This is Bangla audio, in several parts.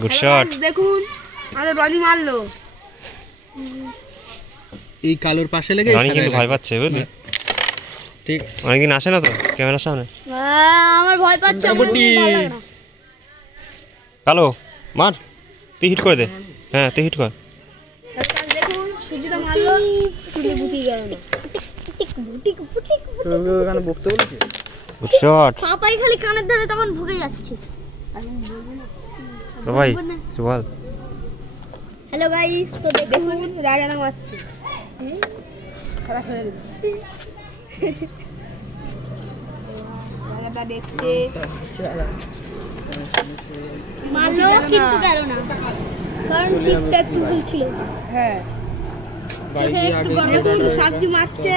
Good shot. দেখুন আমাদের রনি মারলো, এই কালোর পাশে লেগে রনি কিন্তু ভয় পাচ্ছে বুঝলি, ঠিক অনেকদিন আসে না তো ক্যামেরার সামনে। আমার ভয় পাচ্ছে, আমার ভালো লাগে না। কালো মার, তুই হিট করে দে। হ্যাঁ তুই হিট কর। দেখুন সূর্যটা মারলো, চুলে বুঝি গেল না। ওখানে বকতে বলেছে। Good shot. পাপাই খালি কানের ধারে তখন ভুগে যাচ্ছে। ভাই চল। হ্যালো গাইস, তো দেখুন রাজাদা মারছে, খেলা খেলে দিল রাজাদা দেখতে মারলো কিন্তু গেল না, কারণ টিপটা একটু ভুল ছিল। হ্যাঁ দেখুন সবজি মারছে,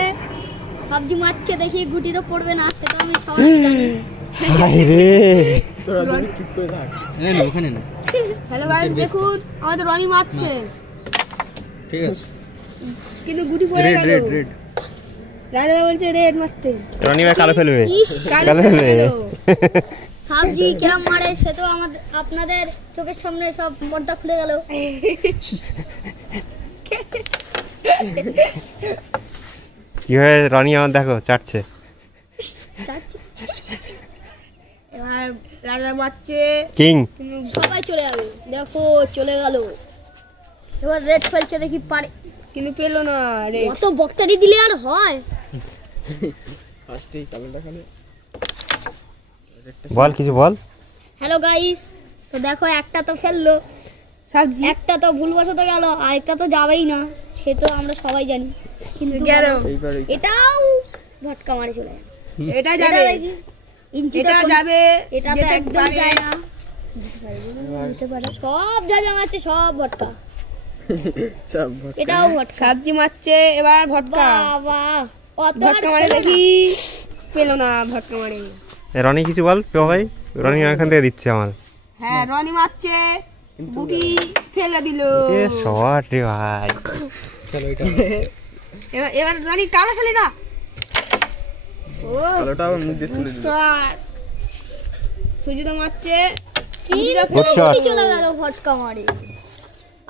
সবজি মারছে দেখি গুটি তো পড়বে না, আসতে তো আমি সবাই জানি। হাই রে তোরা দুটো চুপ করে থাক। না ওখানে না। হ্যালো গাইস দেখুন আমাদের রনি মারছে, ঠিক আছে, কিন্তু গুটি পড়ে রেড গেল। Red red. রাজাদা বলছে রেড মারতে, রনি ভাই কালো ফেলবে। ইস, কালো ফেলবে। সবজি কেরম মারে সে তো আমাদের আপনাদের চোখের সামনে সব পর্দা খুলে গেল। কি হয় রনি আমার দেখো চাটছে। এবার রাজা মারছে, কিং কিন্তু সবাই চলে যাবে, দেখো চলে গেল। এবার রেড ফেলছে দেখি পারে, কিন্তু পেলো না রেড। কত বক্তারি দিলে আর হয়। ফার্স্টেই কালোটা খালি। বল কিছু বল। হ্যালো গাইস, তো দেখো একটা তো ফেললো, সবজি একটা তো ভুলবশত গেল, আর একটা তো যাবেই না, সে তো আমরা সবাই জানি। কিন্তু গেল, এইবারে এটাও ভটকা মারে চলে গেল। এটা যাবে, দেখি, ইঞ্চিটা এটা যাবে, এটা তো যেতে একদম পারে। যায় না। সব যা আছে সব ভটকা, সব এটাও ভটকা। সবজি মারছে, এবার ভটকা, বাবা অত ভটকা মারে দেখি, পেলো না ভটকা মারে। রনি কিছু বল ভাই। রনি এখান থেকে দিচ্ছে আমার। হ্যাঁ রনি মারছে, গুটি ফেলে দিল। এ শট রে ভাই। চলো এটা এবার রনি কালো ফেলে না, ও কালোটা আবার মুখ দিয়ে তুলে দিল। শট। সূর্যদা মারছে, গুড শট। চলে গেল ভটকা মারে।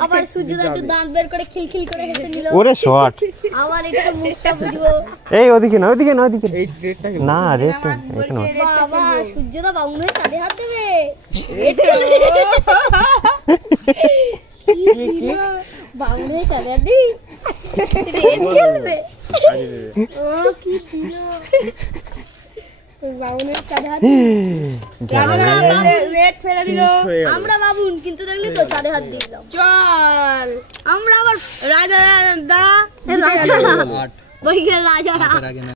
আবার সূর্যদা একটু দাঁত বের করে খিলখিল করে হেসে নিল। ওরে শট। আবার একটু মুখটা বুঝবো। এই ওদিকে না ওদিকে না ওদিকে এই রেডটা কি? না রেড এখানে। বাবা সূর্যদা বাউন হয়ে কাঁধে হাত দেবে। বাউন হয়ে কাঁধে হাত দিবি, রেড খেলবে। আগে দেবে। ও কি দিল, বাউনের চাঁদে হাত রেড ফেলে দিল। হয়ে গেল। আমরা বাবুন কিন্তু দেখলি তো চাঁদে হাত দিলাম। চল আমরা আবার রাজা দা রাজা আট বলি রাজা আটের আগে না।